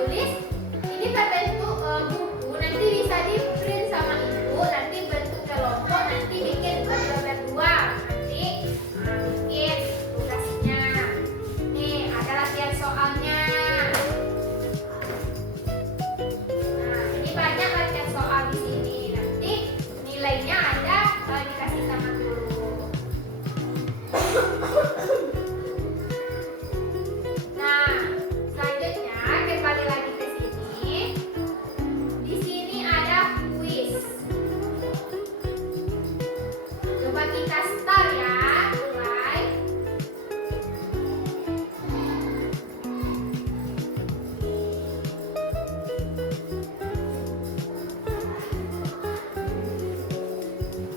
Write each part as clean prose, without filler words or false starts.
tulis ini berbentuk buku, nanti bisa di print sama ibu, nanti bentuk kelompok, nanti bikin berdua nanti bikin tugasnya. Nih ada latihan soalnya. Nah ini banyak latihan soal di sini, nanti nilainya ada dikasih sama guru. Nah, selanjutnya kembali lagi ke sini. Di sini ada kuis. Coba kita start ya, mulai.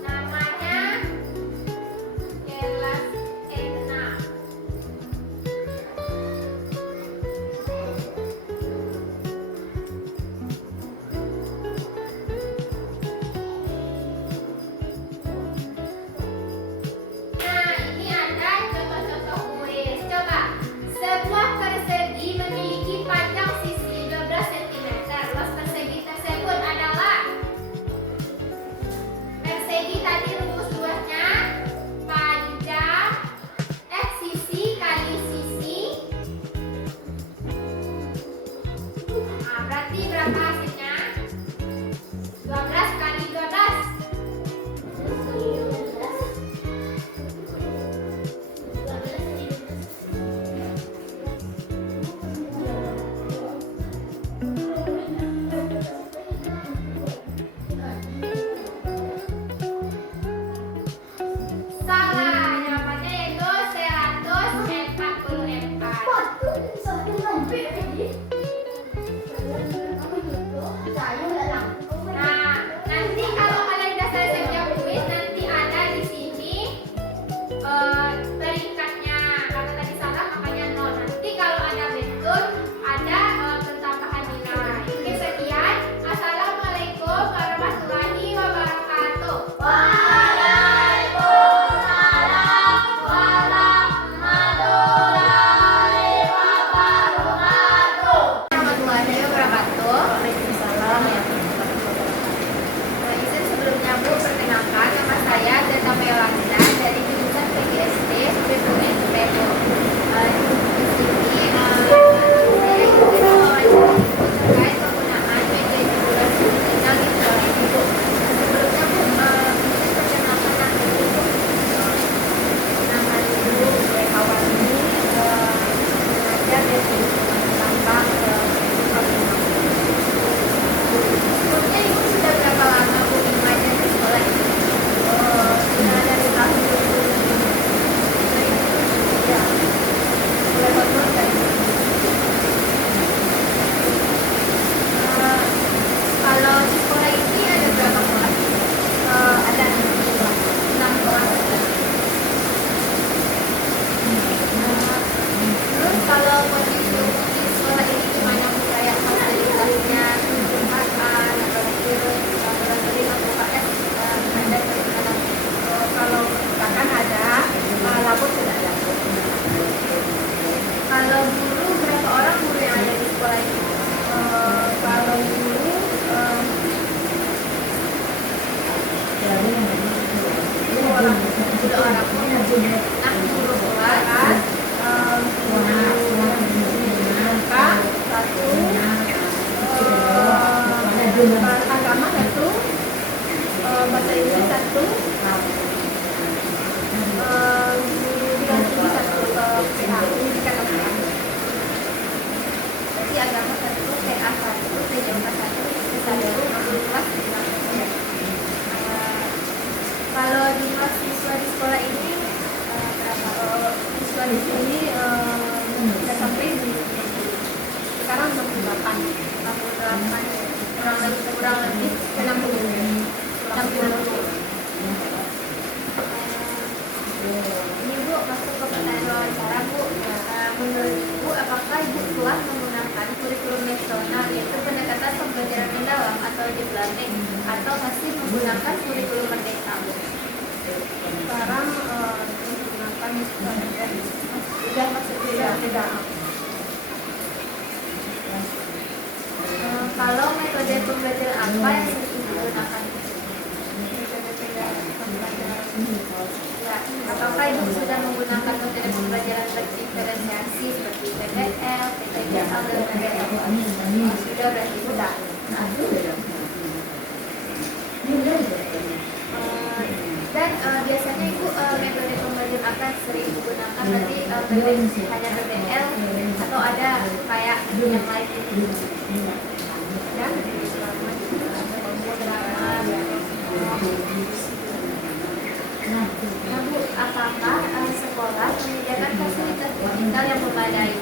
Namanya kelas 6. Nah, ini ada contoh-contoh kuis. Coba, sebuah persegi memiliki panjang sisi 12 cm. Luas persegi tersebut adalah persegi tadi rumus luasnya panjang sisi kali sisi. Nah, berarti berapa hasilnya? 12 kali 12. Salah, jawabannya yaitu 144. Nah, nanti kalau kalian udah selesai jawab kuis, nanti ada di sini peringkatnya. Karena tadi salah makanya 0. Nanti kalau ada betul ada penambahan nilai. Oke, sekian. Assalamualaikum warahmatullahi wabarakatuh. Warahmatullahi wabarakatuh. Waalaikumsalam ya. Izin sebelumnya Bu, perkenalkan nama saya Zeta Melanda dari jurusan PGSD Superintendent Pemko. Di sini saya ingin mewawancara terkait penggunaan media hiburan digital di sekolah Ibu. Sebelumnya Bu, izin perkenalkan nama Ibu. Nama Ibu awal ini mengajar dari tentang sebelumnya Ibu sudah berapa lama Bu mengajar di sekolah ini? Sudah dari tahun 2003. Berapa tahun kan? Kalau di sekolah ini ada berapa kelas? Ada 6 kelas. Terus kalau kondisi umum di sekolah ini gimana Bu? Kayak fasilitasnya, makan, laboratorium atau UKS ada bagaimana? Kalau bahkan ada, labor tidak ada. Kalau guru, berapa orang guru yang ada di sekolah ini? Kalau guru 2 orang. 2 orang. Nah, guru kelas agama 1, bahasa Inggris 1, biologi 1, PA, pendidikan agama. Berarti agama 1, PA 1, PJMK 1, Kesadaru, kelas 5. Kalau jumlah siswa di sekolah ini berapa? Siswa di sini sudah sampai sekarang 68 kurang lebih 60. Ini Bu, masuk ke pertanyaan wawancara Bu. Menurut Ibu, apakah Ibu telah menggunakan kurikulum nasional, yaitu pendekatan pembelajaran mendalam atau deep learning, atau masih menggunakan kurikulum merdeka Bu? Sekarang menggunakan sudah masuk beda. metode pembelajaran apa yang sering digunakan? Ya, apakah Ibu sudah menggunakan metode pembelajaran berdiferensiasi seperti PBL, PTBL, dan PBL? Sudah, berarti sudah. Dan biasanya Ibu metode pembelajaran apa yang sering digunakan? Berarti hanya PBL atau ada kayak yang lain? Dan nah, Bu, apakah sekolah menyediakan fasilitas digital yang memadai?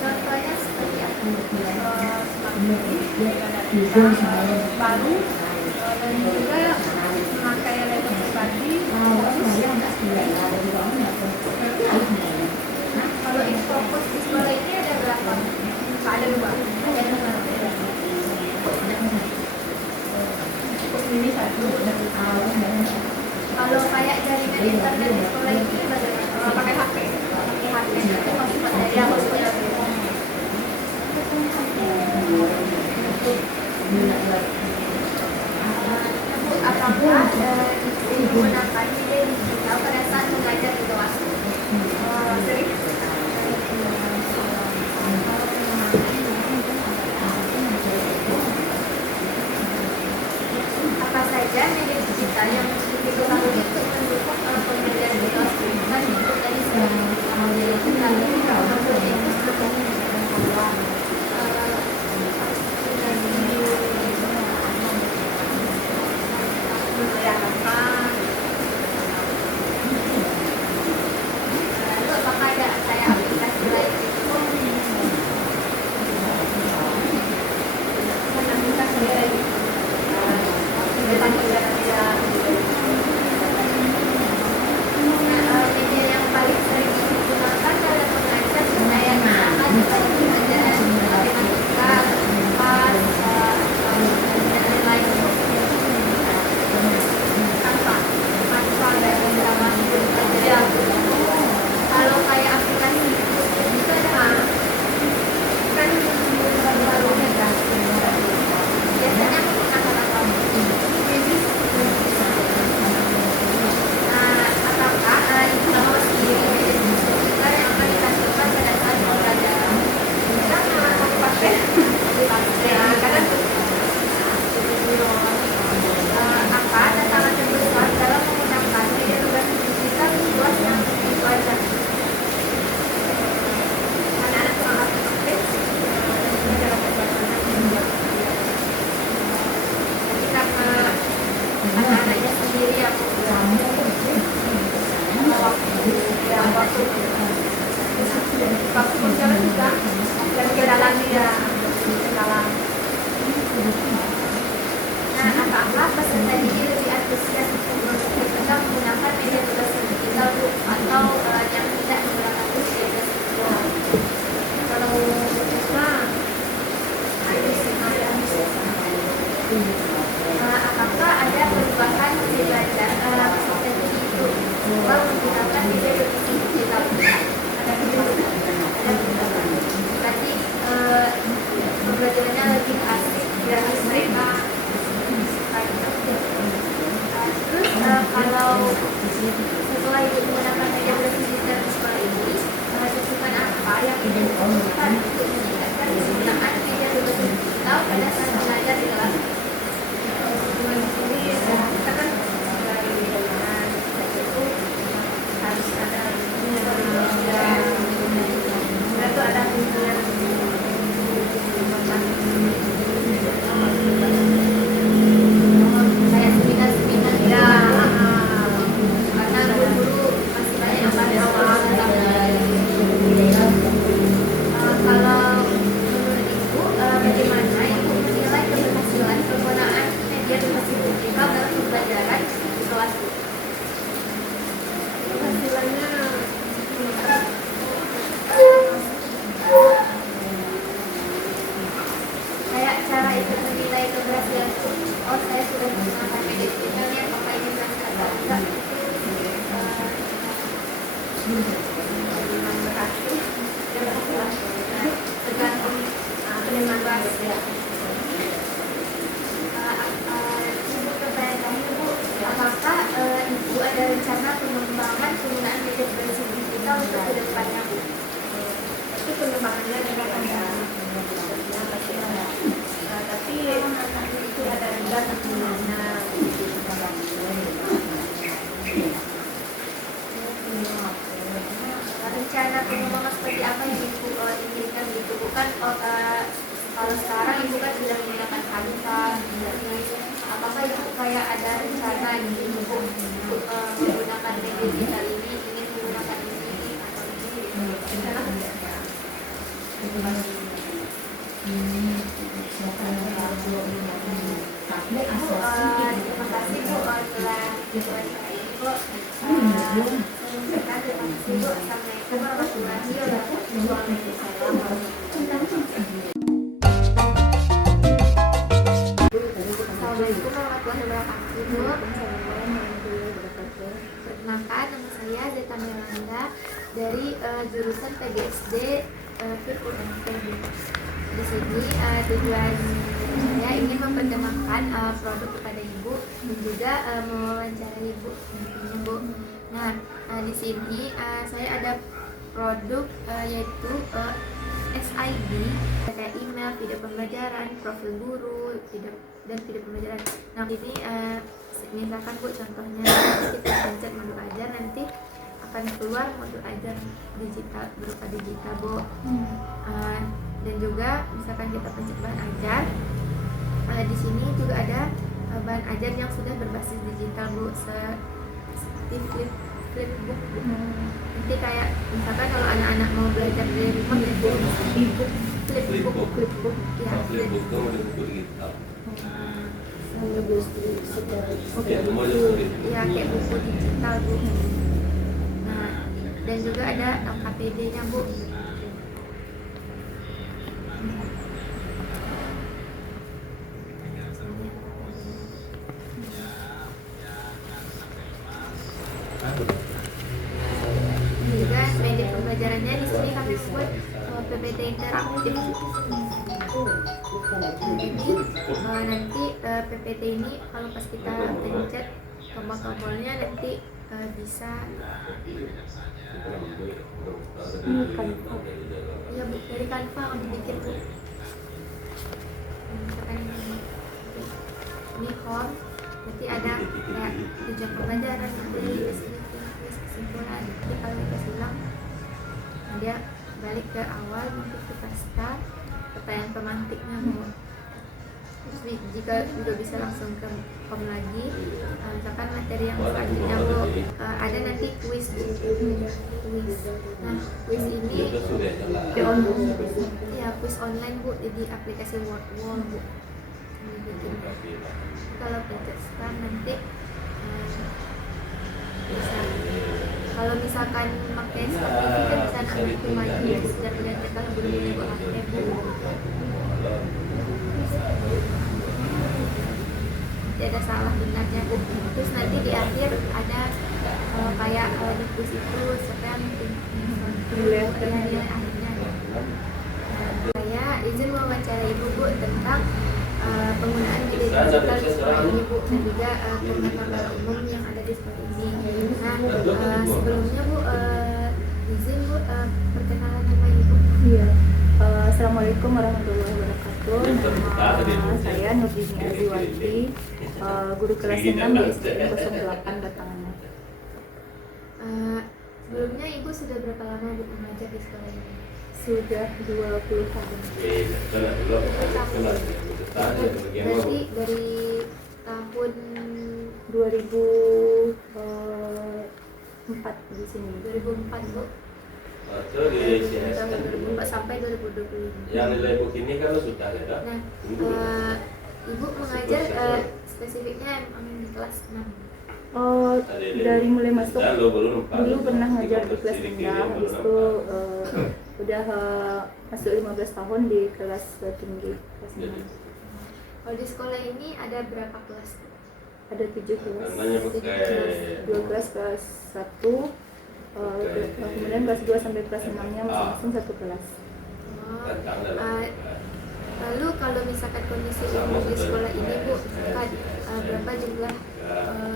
Contohnya seperti apa? Baru dan juga memakai laptop pribadi. Kalau fokus di sekolah ini ada berapa? Ada dua. Kalau kayak jaringan internet di sekolah ini bagaimana? Pakai HP. Pakai HP itu masih materi yang harus apakah kelas. Ibu bertanya-tanya Bu, apakah Ibu ada rencana pengembangan penggunaan media berbasis digital untuk kedepannya Bu? Itu pengembangannya memang ada, pasti ada. Tapi itu ada rendah tentunya Rencana pengembangan seperti apa yang Ibu inginkan gitu? Bukan kalau sekarang Ibu kan sudah menggunakan Canva, apakah Ibu kayak ada rencana gitu Ibu untuk menggunakan media digital ini, ingin menggunakan ini atau ini? Terima kasih Bu telah diwawancara Ibu. Terima kasih Bu. Assalamualaikum warahmatullahi wabarakatuh. Assalamualaikum warahmatullahi wabarakatuh Bu. Perkenalkan, nama saya Zeta Melanda dari jurusan PGSD Firkulanten. Di sini tujuan saya ingin memperkenalkan produk kepada Ibu dan juga mewawancarai Ibu nantinya Bu. Nah, di sini saya ada produk yaitu SID, kayak email, video pembelajaran, profil guru, dan video pembelajaran. Nah, ini misalkan Bu contohnya kita pencet modul ajar, nanti akan keluar modul ajar digital berupa digital Bu. Dan juga misalkan kita pencet bahan ajar, di sini juga ada bahan ajar yang sudah berbasis digital Bu, seperti flipbook. Nanti kayak misalkan kalau anak-anak mau belajar dari rumah itu flipbook ya, Flipbook itu ada buku digital. Ya kayak buku digital Bu. Nah, dan juga ada LKPD-nya Bu. Juga media pembelajarannya di sini kami buat PPT interaktif. Jadi nanti PPT ini kalau pas kita pencet tombol-tombolnya nanti bisa ya Bu, dari Canva udah bikin Bu. Misalkan ini home, nanti ada kayak tujuan pembelajaran, nanti kesimpulan. Jadi kalau kita ulang, dia balik ke awal, nanti kita start pertanyaan pemantiknya Bu. Terus jika udah bisa langsung ke home lagi, misalkan materi yang selanjutnya Bu, ada nanti quiz Bu. Nah, quiz ini ya quiz online Bu, di aplikasi Wordwall Bu. Kalau pencet start nanti bisa, kalau misalkan pakai seperti ini kan bisa nambah kemaju dan tidak kalau berbeda Bu HP Bu. Tidak ada salah benarnya Bu. Terus nanti di akhir ada kayak di quiz itu sekian nilai akhirnya. Saya izin mewawancara Ibu Bu tentang penggunaan media digital di sekolah ini Bu, dan juga tentang umum yang ada di sekolah ini. Nah, sebelumnya Bu, izin Bu perkenalan nama Ibu. Iya. Assalamualaikum warahmatullahi wabarakatuh. Nama saya Nurdini Aziwati, guru kelas 6 di SDN 08 Batangan. Sebelumnya Ibu sudah berapa lama Bu mengajar di sekolah ini? Sudah 20 tahun. Berarti dari tahun 2004 di sini. 2004 Bu. Itu di Tahun 2004 sampai 2020. yang nilai buku ini kan sudah ya. Nah, Ibu mengajar spesifiknya emang di kelas 6. Oh, dari mulai masuk dulu pernah ngajar di kelas rendah, habis itu udah masuk 15 tahun di kelas tinggi, kelas 6. Kalau di sekolah ini ada berapa kelas? Ada 7 kelas, Namanya pakai 2 kelas kelas 1, kemudian kelas 2 sampai kelas 6 nya masing-masing 1 kelas. Lalu kalau misalkan kondisi umum di sekolah ini Bu, misalkan berapa jumlah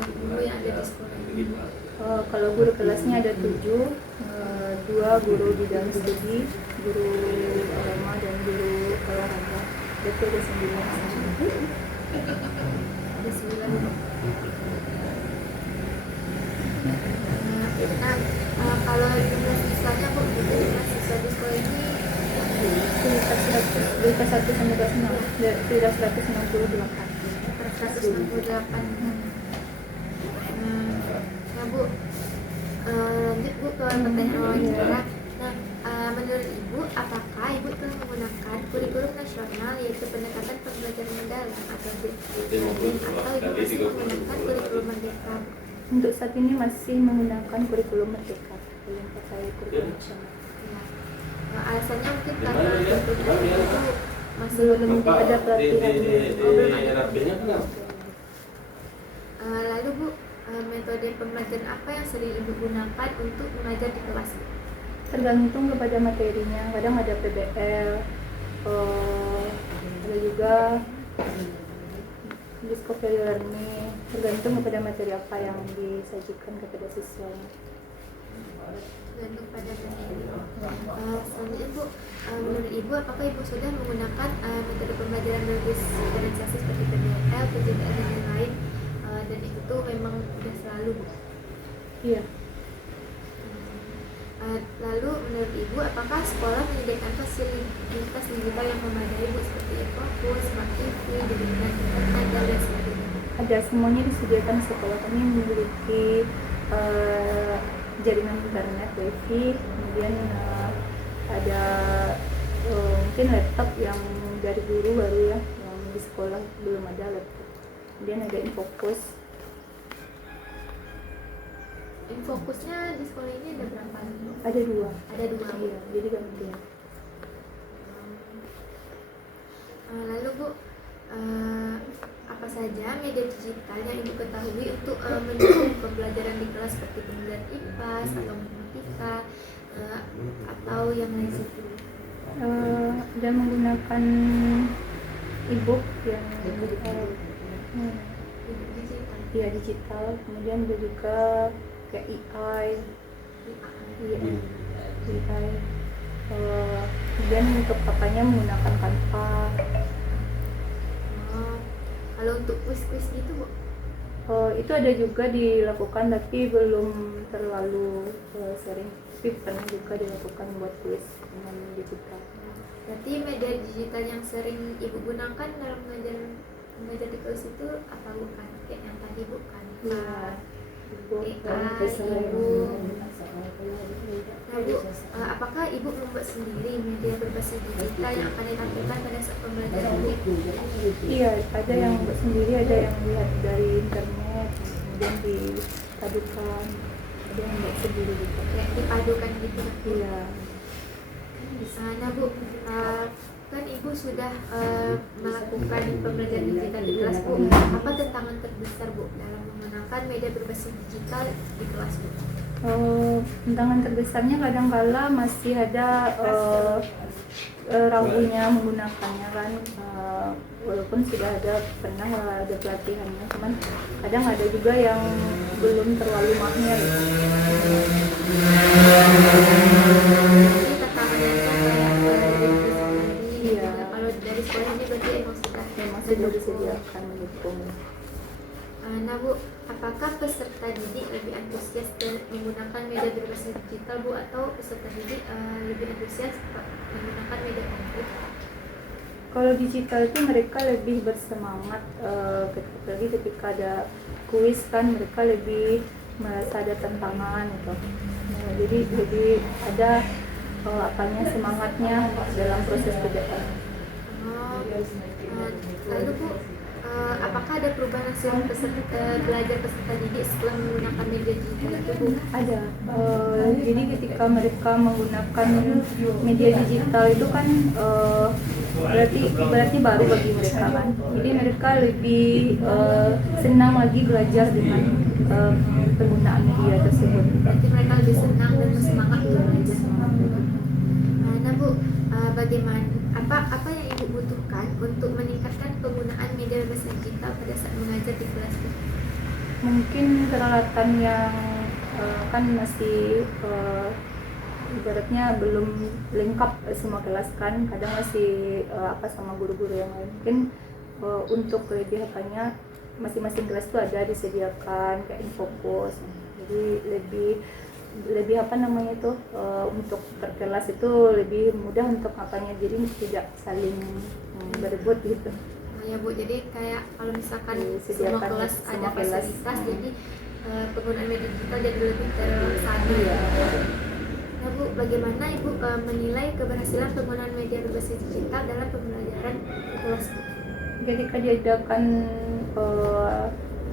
guru yang ada di sekolah ini? Kalau guru kelasnya ada 7, 2 guru bidang studi, guru agama dan guru olahraga. Itu ada 9. Ada 9. Nah, kalau jumlah siswanya Bu, itu jumlah siswa di sekolah ini Sekitar 1 sampai kelas 6, sekitar 168. 168. Nah Bu, lanjut Bu ke pertanyaan wawancara. Nah, menurut Ibu, apakah Ibu telah menggunakan kurikulum nasional yaitu pendekatan pembelajaran mendalam atau BPM, atau Ibu masih menggunakan kurikulum merdeka? Untuk saat ini masih menggunakan kurikulum merdeka, belum pakai kurikulum nasional. Ya. Nah, alasannya mungkin karena tentunya Ibu masih belum ada pelatihan. belum ada. RAP-nya kan? Lalu Bu, metode pembelajaran apa yang sering Ibu gunakan untuk mengajar di kelas Bu? Tergantung kepada materinya, kadang ada PBL, ada juga discovery learning, tergantung kepada materi apa yang disajikan kepada siswa. Tergantung pada materi. Selanjutnya Bu, menurut Ibu, apakah Ibu sudah menggunakan metode pembelajaran berbasis diferensiasi seperti PBL, PJDL dan lain-lain, dan itu tuh memang sudah selalu Bu? Iya. Lalu menurut Ibu, apakah sekolah menyediakan fasilitas digital yang memadai Bu, seperti e-fokus, smart TV, jaringan internet, dan lain sebagainya? Ada, semuanya disediakan sekolah. Kami memiliki jaringan internet, wifi, kemudian ada mungkin laptop yang dari guru baru ya, yang di sekolah belum ada laptop. Kemudian ada e-fokus. Fokusnya di sekolah ini ada berapa? Ada 2. Ada 2. Iya, jadi gantian. Lalu Bu, apa saja media digital yang Ibu ketahui untuk mendukung pembelajaran di kelas seperti pembelajaran IPAS atau matematika atau yang lain itu? Dan menggunakan e-book yang digital. iya digital, kemudian ada juga kayak AI, kemudian untuk papanya menggunakan Canva. Kalau untuk kuis-kuis gitu Bu? Itu ada juga dilakukan tapi belum terlalu sering, tapi pernah juga dilakukan buat kuis dengan digital. Berarti media digital yang sering Ibu gunakan dalam mengajar di kelas itu apa bukan? Kayak yang tadi bukan? Iya. Ibu. Nah Bu, apakah Ibu membuat sendiri media berbasis digital yang akan ditampilkan pada saat pembelajaran Ibu? Iya, ada yang buat sendiri, ada yang lihat dari internet, kemudian dipadukan, ada yang buat sendiri juga. Kayak dipadukan gitu? Iya. Nah Bu, kan Ibu sudah melakukan pembelajaran digital di kelas Bu. Apa tantangan terbesar Bu dalam menggunakan media berbasis digital di kelas Bu? Tantangan terbesarnya kadang-kala masih ada ragunya menggunakannya kan, walaupun sudah pernah ada pelatihannya, cuman kadang ada juga yang belum terlalu mahir. Iya. Kalau dari sekolah ini berarti emang sudah disediakan mendukung. Nah Bu, apakah peserta didik lebih antusias menggunakan media berbasis digital Bu, atau peserta didik lebih antusias menggunakan media komputer? Kalau digital itu mereka lebih bersemangat, apalagi ketika ada kuis kan mereka lebih merasa ada tantangan gitu. Nah, jadi lebih ada semangatnya dalam proses belajar. Lalu Bu, apakah ada perubahan hasil belajar peserta didik setelah menggunakan media digital itu Bu? Ada. Jadi ketika mereka menggunakan media digital itu kan berarti baru bagi mereka kan. Jadi mereka lebih senang lagi belajar dengan penggunaan media tersebut. Berarti mereka lebih senang dan bersemangat untuk belajar. Nah Bu, bagaimana apa yang ibu butuhkan untuk meningkatkan penggunaan media bahasa digital pada saat mengajar di kelas Bu? Mungkin peralatan yang kan masih ibaratnya belum lengkap semua kelas kan, kadang masih sama guru-guru yang lain. Mungkin untuk kelebihannya masing-masing kelas itu ada disediakan kayak infocus, jadi lebih untuk per kelas itu lebih mudah untuk apanya, jadi tidak saling berebut gitu. Ya Bu, jadi kayak kalau misalkan semua Disediakan kelas ada semua kelas. fasilitas, jadi penggunaan media digital jadi lebih terlaksana. Iya. Nah Bu, bagaimana Ibu menilai keberhasilan penggunaan media berbasis digital dalam pembelajaran di kelas Bu? Ketika diadakan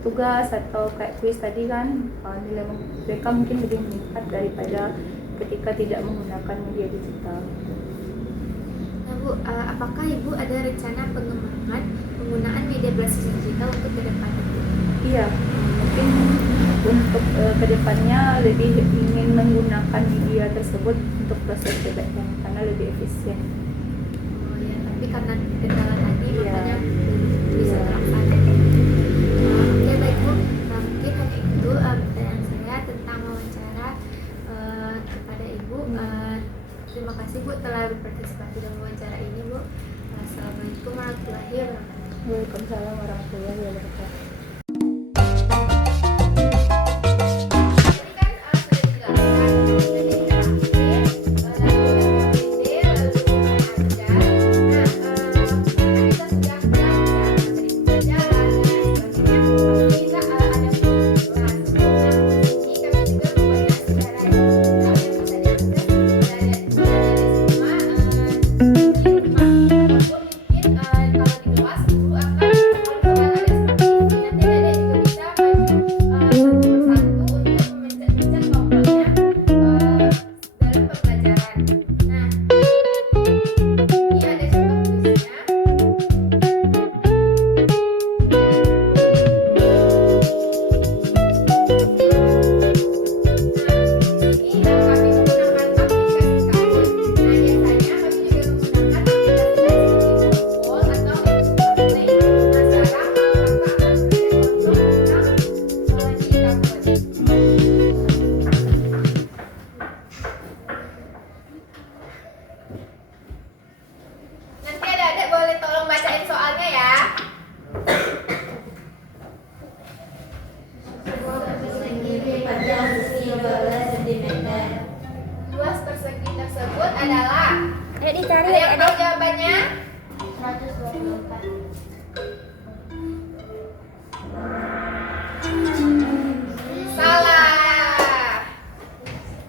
tugas atau kayak kuis tadi kan, nilai mereka mungkin lebih meningkat daripada ketika tidak menggunakan media digital. Nah Bu, apakah Ibu ada rencana pengembangan penggunaan media berbasis digital untuk ke depannya Bu? Iya, mungkin untuk kedepannya lebih ingin menggunakan media tersebut untuk proses belajar karena lebih efisien. Oh ya, tapi karena kendala tadi Iya. makanya bisa terlaksana. Oke baik Bu, mungkin hanya itu pertanyaan saya tentang wawancara kepada Ibu. Terima kasih Bu telah berpartisipasi dalam wawancara ini Bu. Assalamualaikum warahmatullahi wabarakatuh. Waalaikumsalam warahmatullahi wabarakatuh. Nanti adik-adik boleh tolong bacain soalnya ya. Luas persegi tersebut adalah, Ayo dicari ada yang adik-adik. tahu jawabannya? 124. Salah.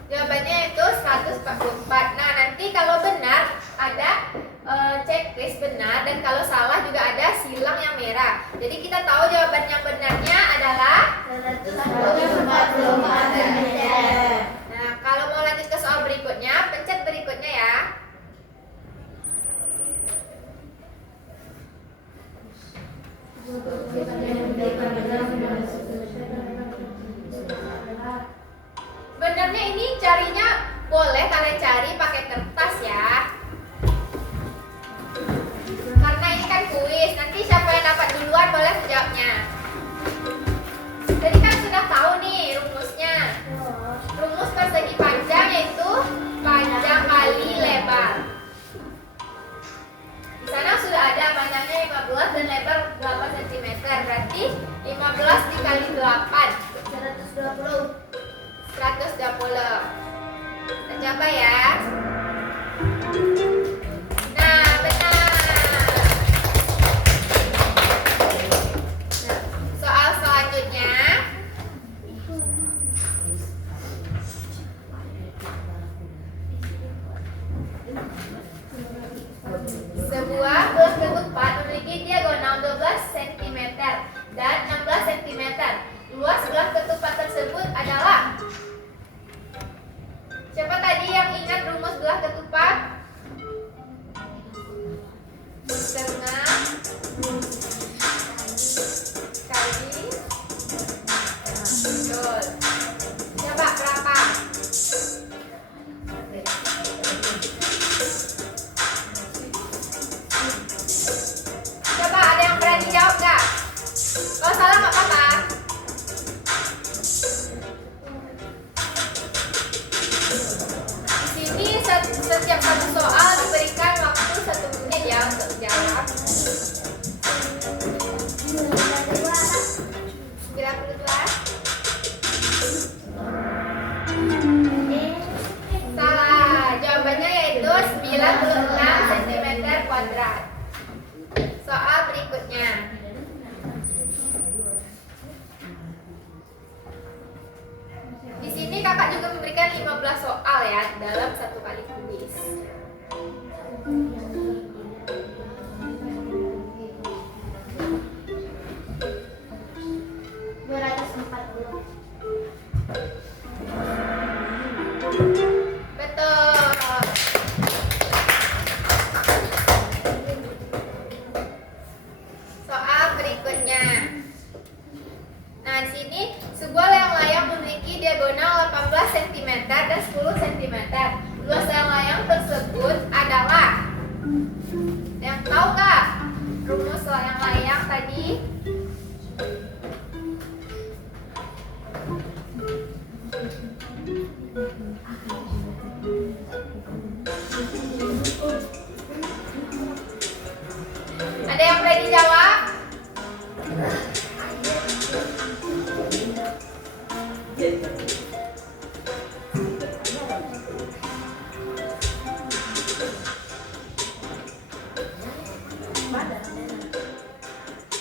Jawabannya itu 144. Nah, nanti kalau benar ada checklist benar, dan kalau salah juga ada silang yang merah. Jadi kita tahu jawaban yang benarnya adalah 144 cm. Nah, kalau mau lanjut ke soal berikutnya, pencet berikutnya ya. Benarnya ini carinya boleh kalian cari pakai kertas ya. Karena ini kan kuis, nanti siapa yang dapat duluan boleh menjawabnya. Jadi kan sudah tahu nih rumusnya. Rumus persegi panjang yaitu panjang kali lebar. Di sana sudah ada panjangnya 15 dan lebar 8 cm. Berarti 15 dikali 8 120. Kita coba ya. Nah, benar. Nah, soal selanjutnya. Sebuah bola ketupat memiliki diagonal 12 cm dan 16 cm. Luas belah ketupat tersebut adalah. Siapa tadi yang ingat rumus belah ketupat? Setengah kali. Betul. Coba berapa?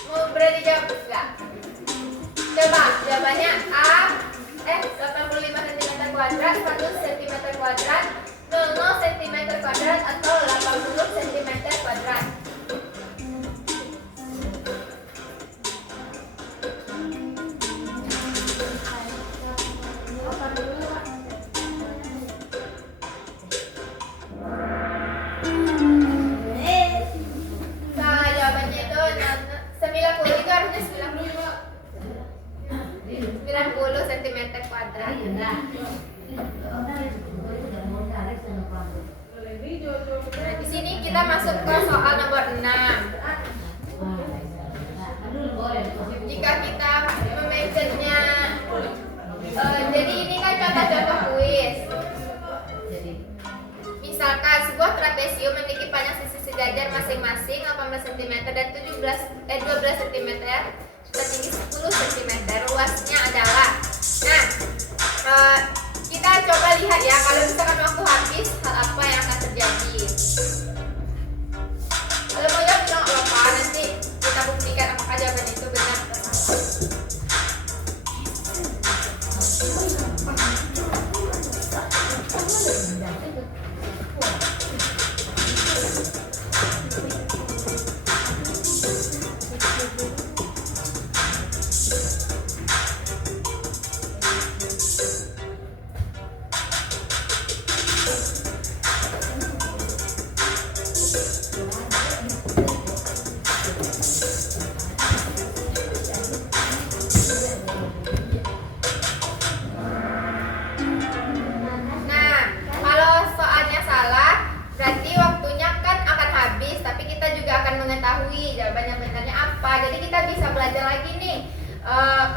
Mau berani jawab nggak? Coba jawabannya A 85 cm kuadrat, 100 cm kuadrat, 00 cm kuadrat atau 80 cm kuadrat. Nah, jawabannya itu 90 itu harusnya 90 cm kuadrat. Nah, di sini kita masuk ke soal nomor 6. Jika kita mementionnya, jadi ini kan contoh-contoh kuis. Misalkan sebuah trapesium memiliki panjang sisi sejajar masing-masing 18 cm dan 12 cm, serta tinggi 10 cm. Luasnya adalah. Nah, kita coba lihat ya, kalau misalkan waktu habis, hal apa yang akan terjadi. Kalau mau jawab jangan lupa, nanti kita buktikan apakah jawaban itu benar atau salah.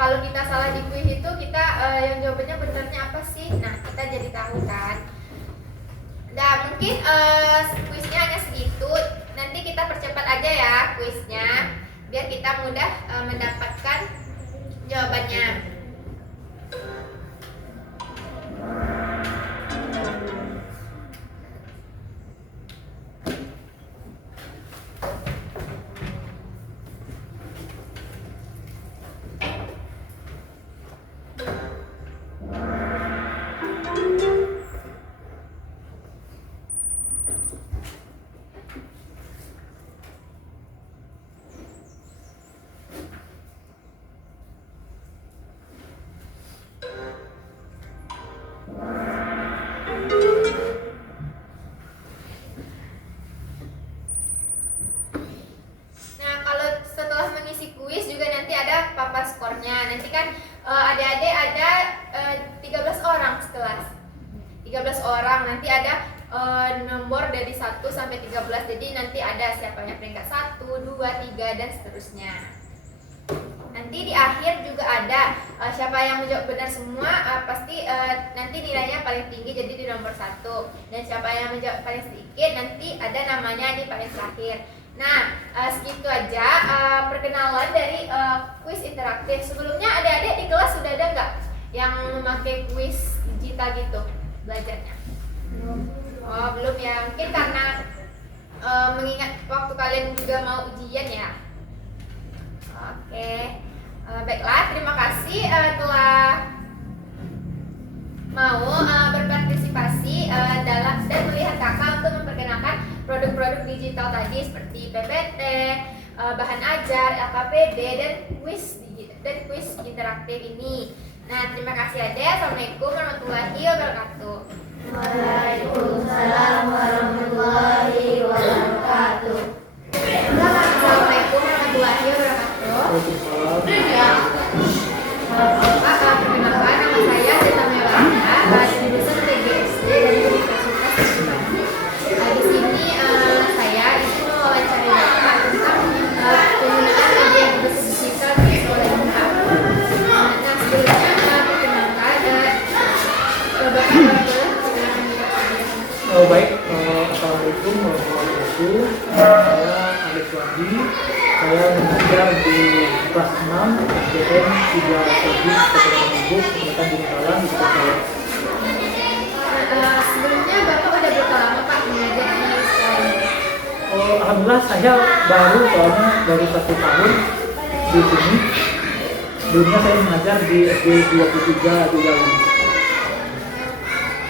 Kalau kita salah di kuis itu kita yang jawabannya benarnya apa sih? Nah, kita jadi tahu kan. Nah, mungkin kuisnya hanya segitu. Nanti kita percepat aja ya kuisnya biar kita mudah mendapatkan jawabannya. Papan skornya. Nanti kan adik-adik ada 13 orang sekelas. 13 orang. Nanti ada nomor dari 1 sampai 13. Jadi nanti ada siapanya peringkat 1, 2, 3 dan seterusnya. Nanti di akhir juga ada siapa yang menjawab benar semua pasti nanti nilainya paling tinggi, jadi di nomor 1. Dan siapa yang menjawab paling sedikit nanti ada namanya di paling terakhir. Nah, segitu aja perkenalan dari kuis interaktif. Sebelumnya adik-adik di kelas sudah ada nggak yang memakai kuis digital gitu belajarnya? Oh, belum ya. Mungkin karena mengingat waktu kalian juga mau ujian ya. Oke, baiklah. Terima kasih telah mau berpartisipasi dalam dan melihat kakak untuk memperkenalkan produk-produk digital tadi seperti PPT, bahan ajar, LKPD dan kuis interaktif ini. Nah, terima kasih Ade. Assalamualaikum warahmatullahi wabarakatuh. Waalaikumsalam warahmatullahi wabarakatuh. Assalamualaikum warahmatullahi wabarakatuh. Perkenalkan, nama saya Deta Melanda, jurusan PGSD dari Universitas Bandung. Di sini saya itu mewawancari Bapak tentang penggunaan media digital di sekolah kita. Nah, sebelumnya perkenalkan Bapak Baik, Assalamualaikum warahmatullahi wabarakatuh. Saya Alif Wadi. Saya mengajar di kelas 6 SDN 3 Sojik Kecamatan Ubud, Kecamatan Bungkalan, di Kota Solo. Sebelumnya Bapak udah berapa lama Pak mengajar di sekolah ini? alhamdulillah saya soalnya baru 1 tahun di sini. Sebelumnya saya mengajar di SD 23 di Jawa.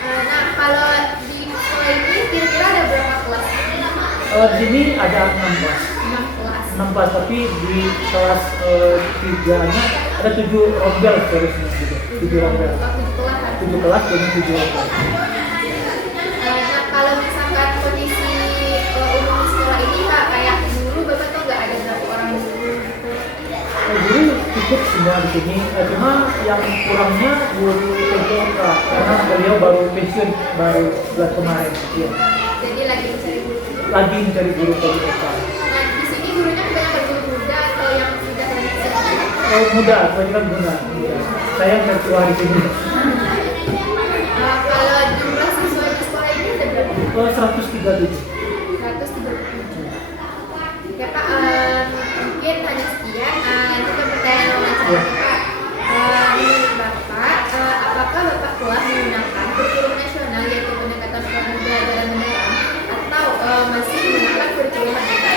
Nah, kalau di sekolah ini kira-kira ada berapa kelas? Di sini ada 6 kelas. 6 kelas. 6 kelas, tapi di kelas 3-nya ada 7 rombel seharusnya gitu. 7 rombel. 7 kelas. 7 kelas dengan 7 rombel. Nah, kalau misalkan kondisi umum di sekolah ini Kak, kayak dulu Bapak tuh nggak ada berapa orang dulu gitu. Guru cukup semua di sini, cuma yang kurangnya guru PJK karena beliau baru pensiun baru bulan kemarin. Ya. Jadi lagi mencari guru. Lagi mencari guru PJK. Nah, di sini gurunya kebanyakan guru muda atau yang sudah lanjut? Muda, kebanyakan muda. Saya yang tertua di sini. Kalau jumlah siswa di sekolah ini ada berapa? 137. 137. Ya Pak, mungkin hanya sekian. Nanti ke pertanyaan wawancara Pak. Menurut Bapak, apakah Bapak telah menggunakan kurikulum nasional yaitu pendekatan pembelajaran mendalam atau masih menggunakan kurikulum merdeka?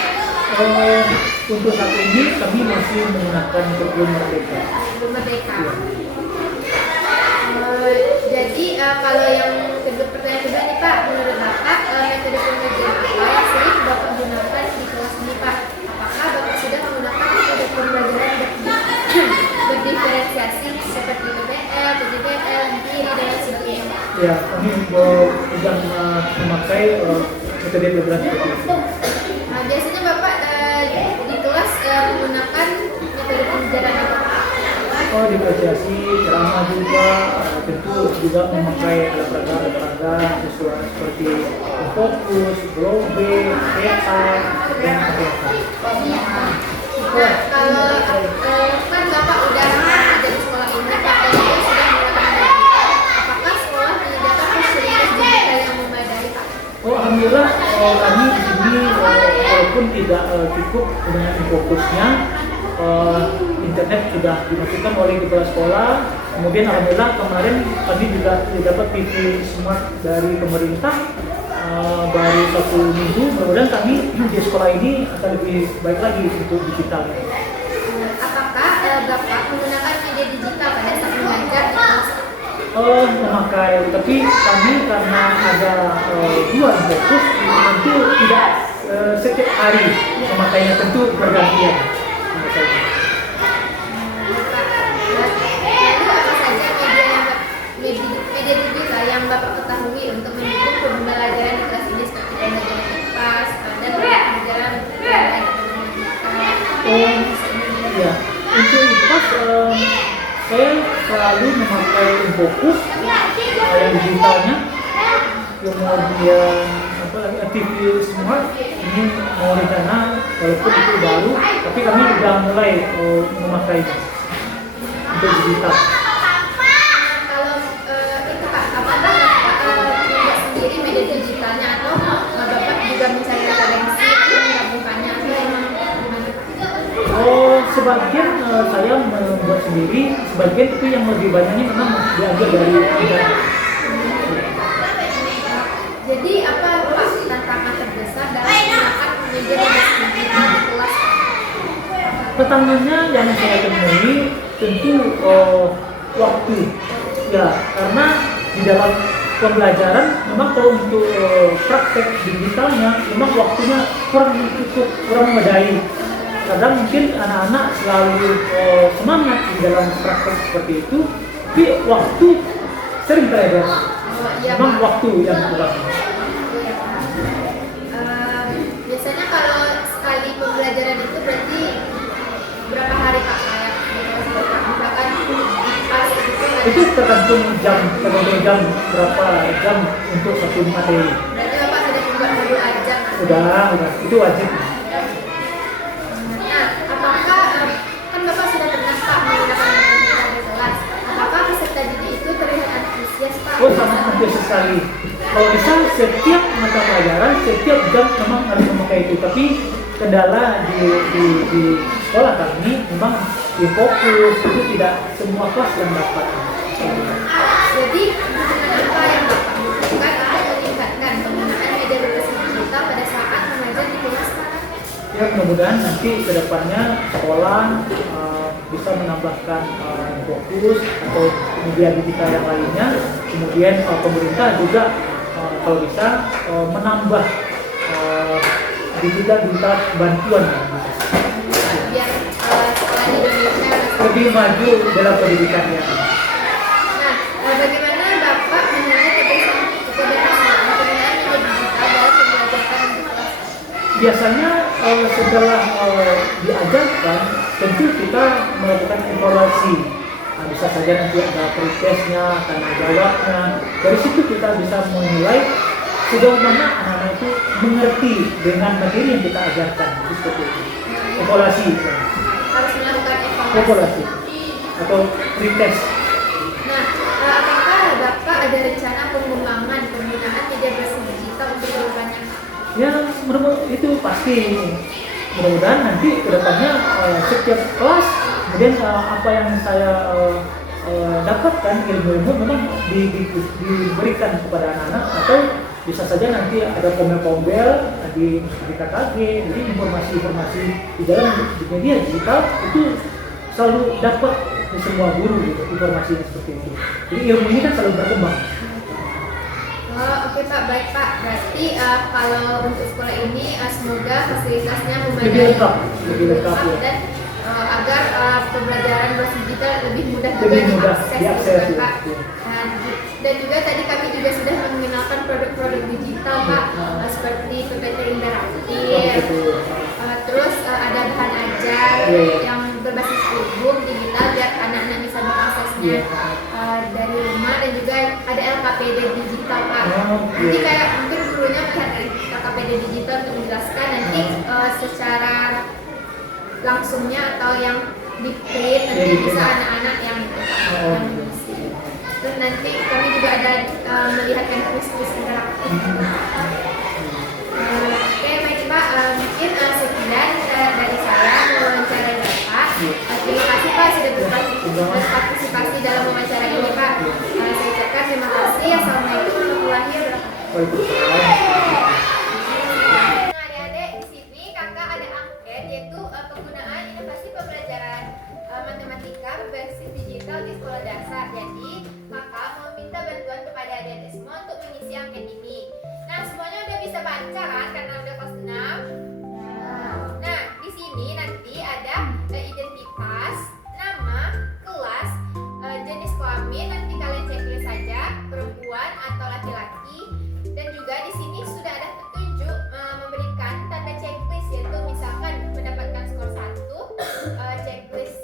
Untuk saat ini kami masih menggunakan kurikulum merdeka. Kurikulum merdeka. Jadi kalau yang pertanyaan kedua nih Pak, menurut Bapak metode pembelajaran apa yang sering Bapak gunakan di kelas ini Pak? Apakah Bapak sudah menggunakan metode pembelajaran berdiferensiasi seperti PBL, PJDL, MPI, dan lain sebagainya? Ya, kami sudah memakai metode pembelajaran seperti itu. Biasanya Bapak di kelas menggunakan metode pembelajaran apa Pak? Diferensiasi, ceramah juga, tentu juga memakai alat peraga sesuai seperti fokus, global, peta, dan apa-apa. Nah, kalau kan Bapak udah ada di sekolah ini, Pak, dan itu sudah menggunakan digital. Apakah sekolah menyediakan fasilitas digital yang memadai, Pak? Alhamdulillah kami di sini walaupun tidak cukup dengan fokusnya, internet sudah dimasukkan oleh kepala sekolah. Kemudian alhamdulillah kemarin kami juga dapat TV smart dari pemerintah baru 1 minggu. Mudah-mudahan kami di sekolah ini akan lebih baik lagi untuk digital. Apakah Bapak menggunakan media digital pada saat mengajar di kelas? Memakai, tapi kami karena ada 2 fokus tentu tidak setiap hari memakainya, tentu bergantian. Media digital yang Bapak ketahui untuk mendukung pembelajaran di kelas ini seperti pembelajaran IPAS dan pembelajaran ya, untuk IPAS saya selalu memakai Infokus yang digitalnya, kemudian apa lagi TV Smart ini mau rencana walaupun itu baru, tapi kami sudah mulai memakainya untuk digital. Media digitalnya atau Bapak juga mencari referensi menggabungkannya atau gimana? Sebagian saya membuat sendiri, sebagian itu yang lebih banyaknya memang diambil dari internet. Jadi apa Pak tantangan terbesar dalam menggunakan media digital di kelas? Tantangannya yang saya temui tentu waktu, ya karena di dalam pembelajaran memang kalau untuk praktek digitalnya memang waktunya kurang cukup, kurang memadai. Kadang mungkin anak-anak selalu semangat di dalam praktek seperti itu, tapi waktu sering terlewat. Memang waktu yang kurang. Biasanya kalau sekali pembelajaran itu berarti berapa hari Pak? Misalkan pas itu tergantung jam berapa jam untuk satu materi. Berarti Bapak sudah membuat modul ajar? Udah, itu wajib. Nah, apakah kan Bapak sudah pernah Pak menggunakan media di kelas? Apakah peserta didik itu terlihat antusias Pak? Sangat antusias sekali. Kalau bisa setiap mata pelajaran, setiap jam memang harus memakai itu. Tapi kendala di sekolah kami memang di fokus itu tidak semua kelas yang dapat. Jadi apa yang Bapak butuhkan untuk meningkatkan penggunaan media berbasis digital pada saat mengajar di kelas Pak? Ya mudah-mudahan nanti kedepannya sekolah bisa menambahkan fokus atau media digital yang lainnya. Kemudian pemerintah juga kalau bisa menambah digital bantuan biar sekolah di Indonesia lebih maju dalam pendidikannya. Nah, bagaimana Bapak menilai keberhasilan penggunaan media digital dalam pembelajaran di kelas? Biasanya setelah diajarkan, tentu kita melakukan evaluasi. Nah, bisa saja nanti ada pretestnya, tanya jawabnya. Dari situ kita bisa menilai sejauh mana anak-anak itu mengerti dengan materi yang kita ajarkan. Seperti itu. Evaluasi. Harus melakukan Evaluasi atau pretest. Nah, apakah Bapak ada rencana pengembangan penggunaan media digital untuk kedepannya? Ya, itu pasti. Mudah-mudahan nanti kedepannya setiap kelas, kemudian apa yang saya dapatkan ilmu-ilmu memang diberikan kepada anak-anak, atau bisa saja nanti ada pombel-pombel di KKG. Jadi informasi-informasi di dalam media digital itu selalu dapat di semua guru gitu, informasinya seperti itu. Jadi ilmu ini kan selalu berkembang. Oke Pak, baik Pak. Berarti kalau untuk sekolah ini semoga fasilitasnya Lebih lengkap ya. dan agar pembelajaran berdigital lebih mudah Lebih mudah diakses diakses, gitu, Pak. ya. Dan juga tadi kami juga sudah mengenalkan produk-produk digital Pak, seperti PPT interaktif, terus ada bahan ajar yang berbasis umum digital biar anak-anak bisa mengaksesnya dari rumah, dan juga ada LKPD digital Pak. Nanti kayak mungkin gurunya melihat LKPD digital untuk menjelaskan nanti secara langsungnya atau yang di print nanti bisa anak-anak yang mengisi. Terus nanti kami juga ada melihatkan kuis-kuis interaktif. Oke baik Pak, mungkin sekian dari saya mewawancarai Bapak. Terima kasih Pak sudah berpartisipasi dalam wawancara ini Pak. Saya ucapkan terima kasih. Assalamualaikum warahmatullahi wabarakatuh. Nah adik-adik, di sini kakak ada angket yaitu penggunaan inovasi pembelajaran matematika berbasis digital di sekolah dasar. Jadi kakak mau minta bantuan kepada adik-adik semua untuk mengisi angket ini. Nah semuanya udah bisa baca kan karena udah kelas 6. Nah di sini nanti ada identitas, nama, kelas, jenis kelamin, nanti kalian checklist saja perempuan atau laki-laki. Dan juga di sini sudah ada petunjuk memberikan tanda checklist, yaitu misalkan mendapatkan skor 1, checklist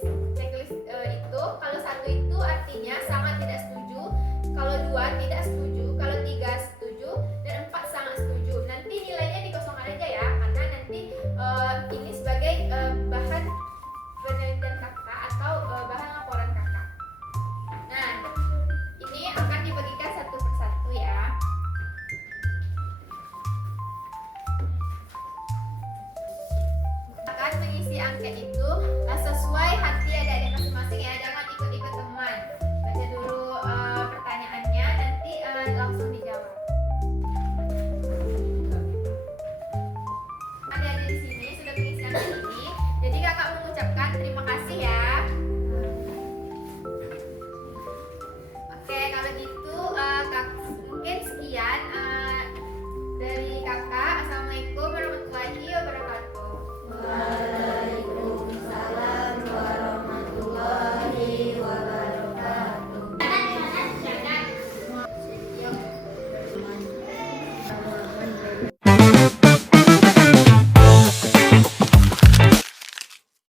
itu kalau 1 itu artinya sangat tidak setuju, kalau 2 tidak setuju, kalau 3 setuju, dan 4 sangat setuju. Nanti nilainya dikosongkan aja ya, karena nanti ini sebagai bahan penelitian kakak atau bahan laporan kakak. Nah ini akan dibagikan satu persatu ya. Akan mengisi angket itu sesuai hati adik-adik masing-masing ya.